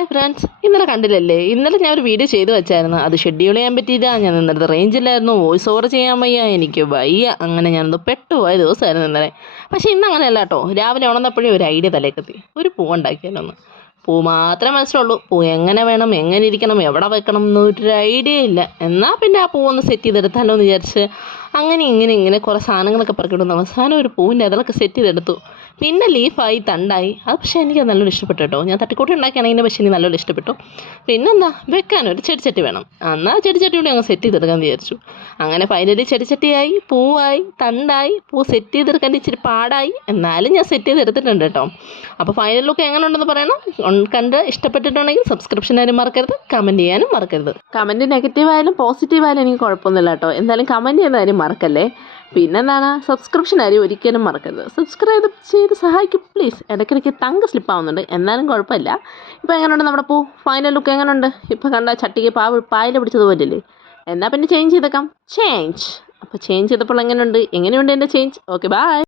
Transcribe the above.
Friends ഇന്നലെ കണ്ടില്ലല്ലേ? ഇന്നലെ ഞാൻ ഒരു വീഡിയോ ചെയ്തു വെച്ചായിരുന്നു. അത് ഷെഡ്യൂൾ ചെയ്യാൻ പറ്റിയില്ല. ഞാൻ നിന്നിടത്ത് റേഞ്ച് ഇല്ലായിരുന്നു. വോയിസ് ഓവർ ചെയ്യാൻ വയ്യ, എനിക്ക് വയ്യ. അങ്ങനെ ഞാനൊന്ന് പെട്ടുപോയ ദിവസമായിരുന്നു ഇന്നലെ. പക്ഷേ ഇന്ന് അങ്ങനെയല്ല കേട്ടോ. രാവിലെ ഉണർന്നപ്പോഴേ ഒരു ഐഡിയ തലേക്കെത്തി. ഒരു പൂ ഉണ്ടാക്കിയാലൊന്ന്. പൂ മാത്രമേ മനസ്സിലുള്ളൂ. പൂ എങ്ങനെ വേണം, എങ്ങനെ ഇരിക്കണം, എവിടെ വെക്കണം എന്നൊരു ഐഡിയ ഇല്ല. എന്നാൽ പിന്നെ ആ പൂവൊന്ന് സെറ്റ് ചെയ്തെടുത്താലോ എന്ന് വിചാരിച്ച് അങ്ങനെ ഇങ്ങനെ കുറേ സാധനങ്ങളൊക്കെ പറക്കിയിടുന്നു. അവസാനം ഒരു പൂവിൻ്റെ അതിലൊക്കെ സെറ്റ് ചെയ്തെടുത്തു. പിന്നെ ലീഫായി, തണ്ടായി. അത് പക്ഷേ എനിക്കത് നല്ലോണം ഇഷ്ടപ്പെട്ടു കേട്ടോ. ഞാൻ തട്ടിക്കൂട്ടി ഉണ്ടാക്കിയാണെങ്കിൽ പക്ഷേ എനിക്ക് നല്ലോണം ഇഷ്ടപ്പെട്ടു. പിന്നെന്താ, വെക്കാനൊരു ചെടിച്ചട്ടി വേണം. എന്നാൽ ചെടിച്ചട്ടി കൂടി അങ്ങ് സെറ്റ് ചെയ്തെടുക്കാമെന്ന് വിചാരിച്ചു. അങ്ങനെ ഫൈനലി ചെടിച്ചട്ടിയായി, പൂവായി, തണ്ടായി. പൂ സെറ്റ് ചെയ്തെടുക്കാൻ ഇച്ചിരി പാടായി, എന്നാലും ഞാൻ സെറ്റ് ചെയ്തെടുത്തിട്ടുണ്ട് കേട്ടോ. അപ്പോൾ ഫൈനൽ ലുക്ക് എങ്ങനെ ഉണ്ടെന്ന് പറയണം. കണ്ട് ഇഷ്ടപ്പെട്ടിട്ടുണ്ടെങ്കിൽ സബ്സ്ക്രിപ്ഷൻ ആയാലും മറക്കരുത്, കമൻറ്റ് ചെയ്യാനും മറക്കരുത്. കമൻറ്റ് നെഗറ്റീവ് ആയാലും പോസിറ്റീവ് ആയാലും എനിക്ക് കുഴപ്പമൊന്നുമില്ല കേട്ടോ. എന്തായാലും കമൻറ്റ് ചെയ്യുന്ന കാര്യം മറക്കല്ലേ. പിന്നെന്താണ്, സബ്സ്ക്രിപ്ഷൻ ആരും ഒരിക്കലും മറക്കരുത്. സബ്സ്ക്രൈബ് ചെയ്ത് സഹായിക്കും പ്ലീസ്. ഇടയ്ക്കിടയ്ക്ക് തങ്ക സ്ലിപ്പാവുന്നുണ്ട്, എന്നാലും കുഴപ്പമില്ല. ഇപ്പോൾ എങ്ങനെയുണ്ട് നമ്മുടെ പൂ? ഫൈനൽ ലുക്ക് എങ്ങനെയുണ്ട്? ഇപ്പോൾ കണ്ട ചട്ടിക്ക് പായൽ പിടിച്ചതുപോലെയല്ലേ? എന്നാൽ പിന്നെ ചേഞ്ച് ചെയ്തേക്കാം. അപ്പോൾ ചേഞ്ച് ചെയ്തപ്പോൾ എങ്ങനെയുണ്ട് എൻ്റെ ചേഞ്ച്? Okay bye.